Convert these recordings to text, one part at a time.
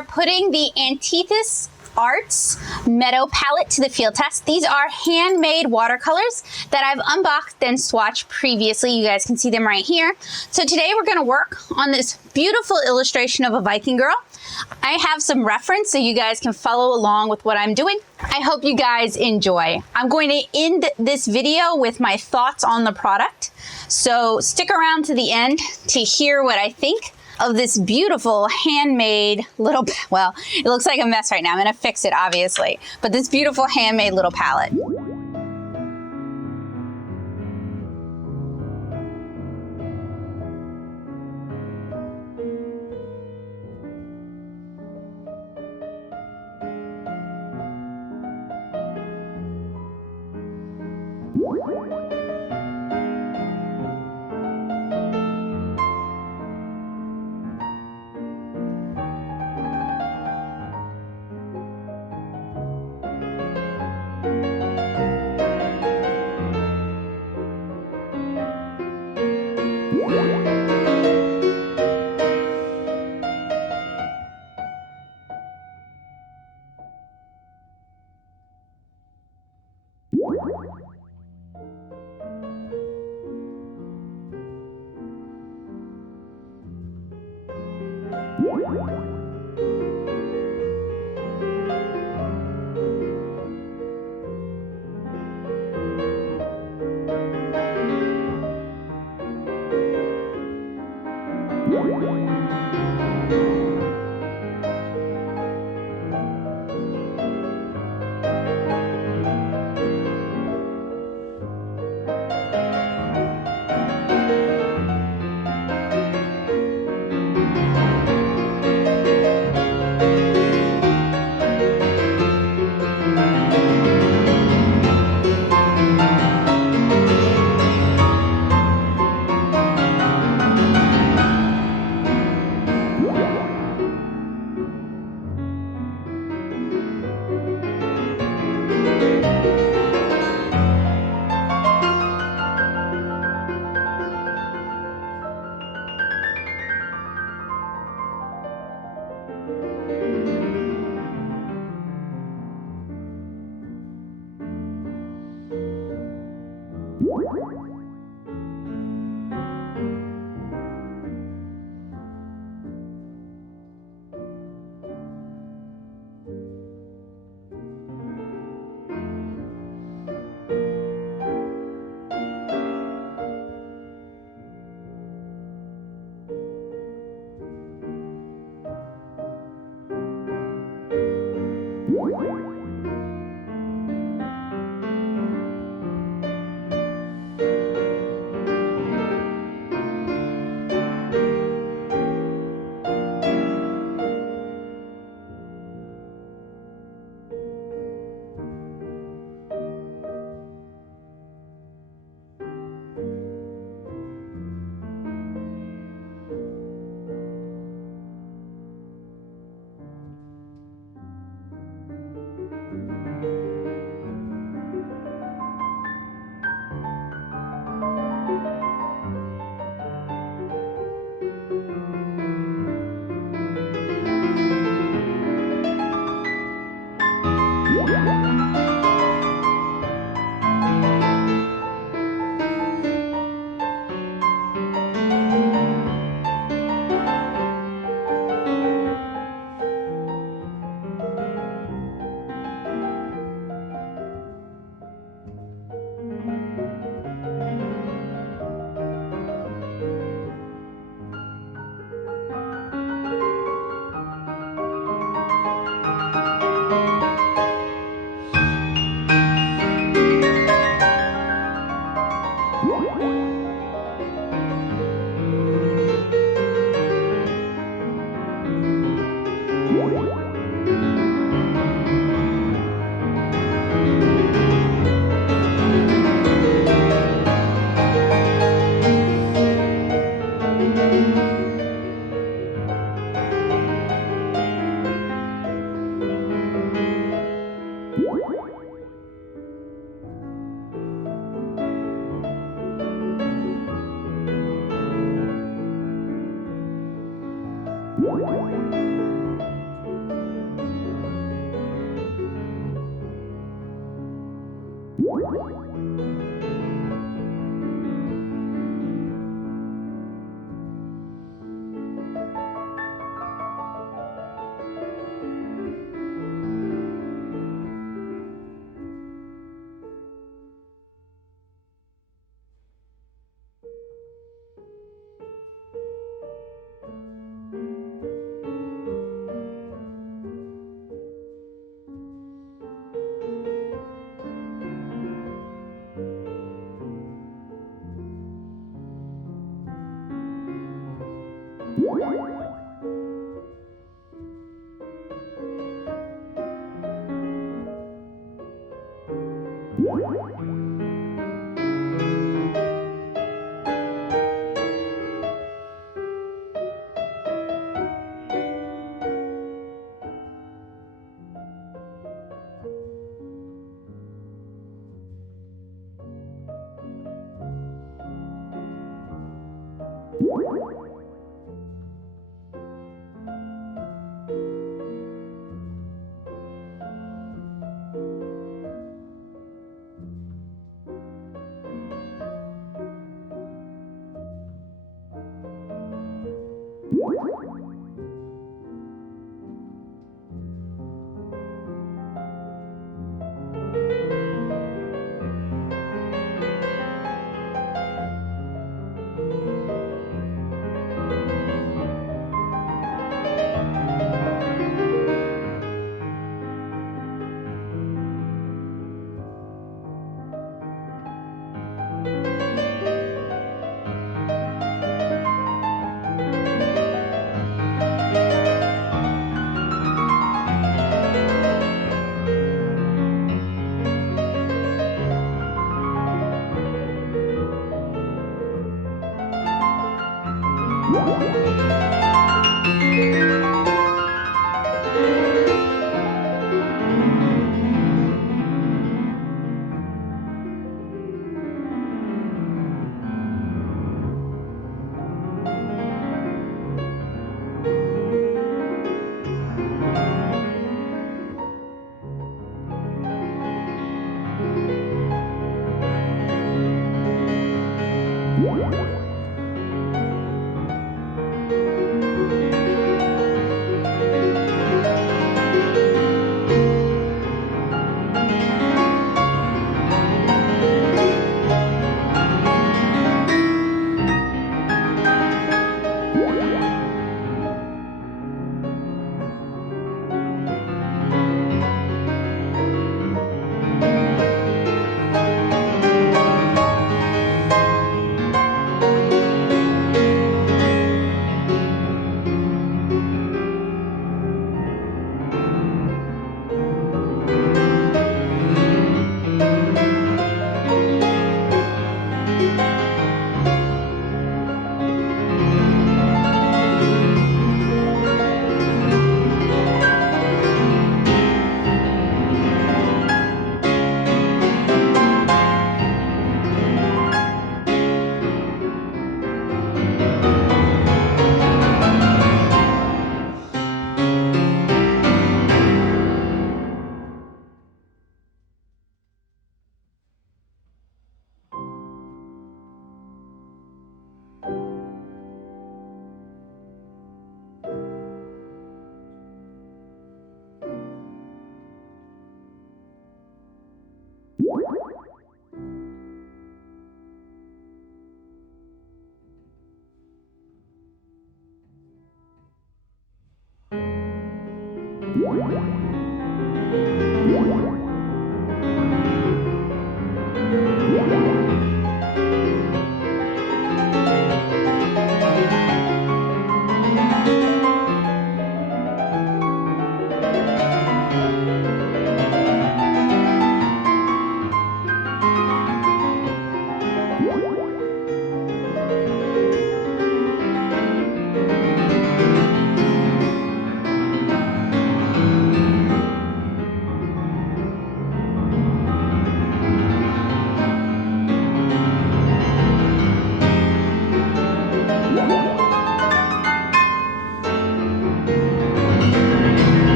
are putting the Anthesis Arts Meadow palette to the field test. These are handmade watercolors that I've unboxed and swatched previously. You guys can see them right here. So today we're going to work on this beautiful illustration of a Viking girl. I have some reference so you guys can follow along with what I'm doing. I hope you guys enjoy. I'm going to end this video with my thoughts on the product. So stick around to the end to hear what I think of this beautiful handmade little, well, it looks like a mess right now. I'm gonna fix it, obviously, but this beautiful handmade little palette.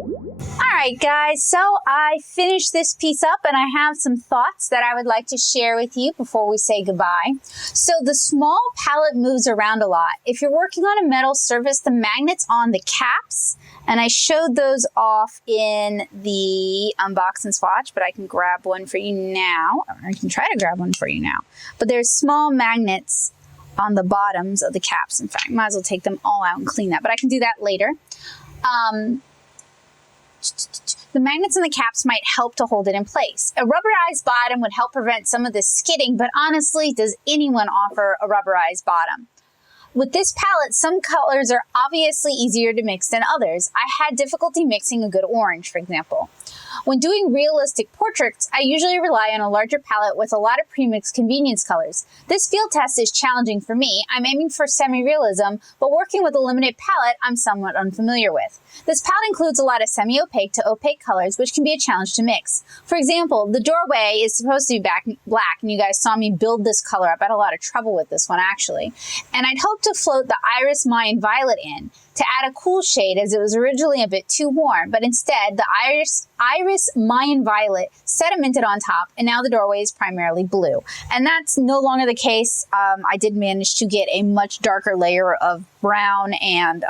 All right, guys, so I finished this piece up and I have some thoughts that I would like to share with you before we say goodbye. So the small palette moves around a lot. If you're working on a metal surface, the magnets on the caps, and I showed those off in the unbox and swatch, but I can grab one for you now, or I can try to grab one for you now. But there's small magnets on the bottoms of the caps. In fact, might as well take them all out and clean that, but I can do that later. The magnets in the caps might help to hold it in place. A rubberized bottom would help prevent some of the skidding, but honestly, does anyone offer a rubberized bottom? With this palette, some colors are obviously easier to mix than others. I had difficulty mixing a good orange, for example. When doing realistic portraits, I usually rely on a larger palette with a lot of premixed convenience colors. This field test is challenging for me. I'm aiming for semi-realism, but working with a limited palette I'm somewhat unfamiliar with. This palette includes a lot of semi-opaque to opaque colors, which can be a challenge to mix. For example, the doorway is supposed to be black, and you guys saw me build this color up. I had a lot of trouble with this one, actually. And I'd hoped to float the Iris Mayan Violet in to add a cool shade, as it was originally a bit too warm, but instead the Iris Mayan Violet sedimented on top, and now the doorway is primarily blue. And that's no longer the case. I did manage to get a much darker layer of brown and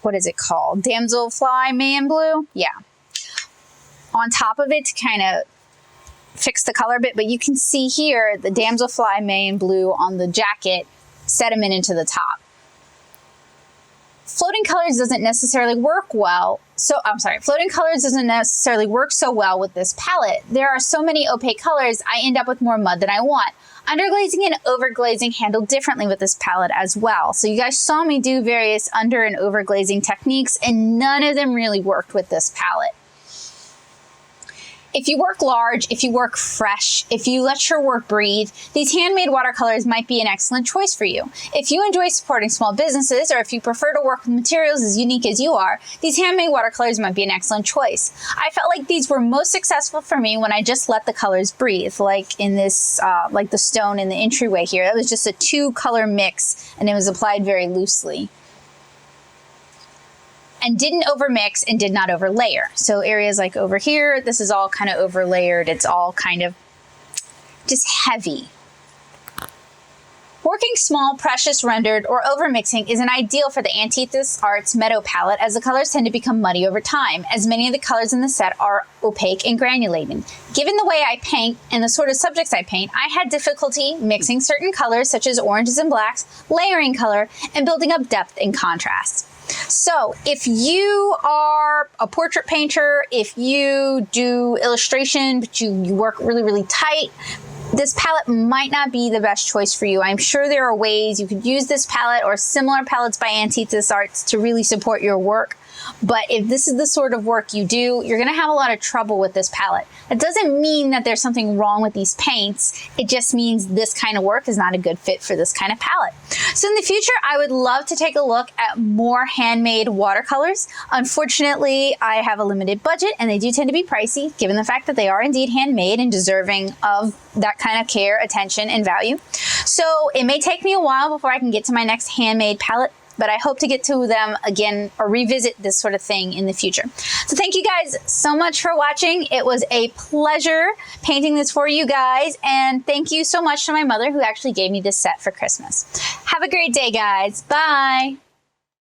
what is it called? Damselfly Mayan Blue? Yeah. On top of it to kind of fix the color a bit, but you can see here the Damselfly Mayan Blue on the jacket sediment into the top. Floating colors doesn't necessarily work well. Floating colors doesn't necessarily work so well with this palette. There are so many opaque colors, I end up with more mud than I want. Underglazing and overglazing handled differently with this palette as well. So you guys saw me do various under and overglazing techniques, and none of them really worked with this palette. If you work large, if you work fresh, if you let your work breathe, these handmade watercolors might be an excellent choice for you. If you enjoy supporting small businesses, or if you prefer to work with materials as unique as you are, these handmade watercolors might be an excellent choice. I felt like these were most successful for me when I just let the colors breathe, like in this, like the stone in the entryway here. That was just a 2-color mix, and it was applied very loosely. And didn't overmix and did not overlayer. So areas like over here, this is all kind of overlayered. It's all kind of just heavy. Working small, precious, rendered, or overmixing isn't ideal for the Anthesis Arts Meadow palette, as the colors tend to become muddy over time, as many of the colors in the set are opaque and granulated. Given the way I paint and the sort of subjects I paint, I had difficulty mixing certain colors such as oranges and blacks, layering color, and building up depth and contrast. So if you are a portrait painter, if you do illustration, but you work really, really tight, this palette might not be the best choice for you. I'm sure there are ways you could use this palette or similar palettes by Anthesis Arts to really support your work. But if this is the sort of work you do, you're going to have a lot of trouble with this palette. That doesn't mean that there's something wrong with these paints. It just means this kind of work is not a good fit for this kind of palette. So in the future, I would love to take a look at more handmade watercolors. Unfortunately, I have a limited budget and they do tend to be pricey, given the fact that they are indeed handmade and deserving of that kind of care, attention, and value. So it may take me a while before I can get to my next handmade palette, but I hope to get to them again or revisit this sort of thing in the future. So thank you guys so much for watching. It was a pleasure painting this for you guys, and thank you so much to my mother who actually gave me this set for Christmas. Have a great day, guys. Bye.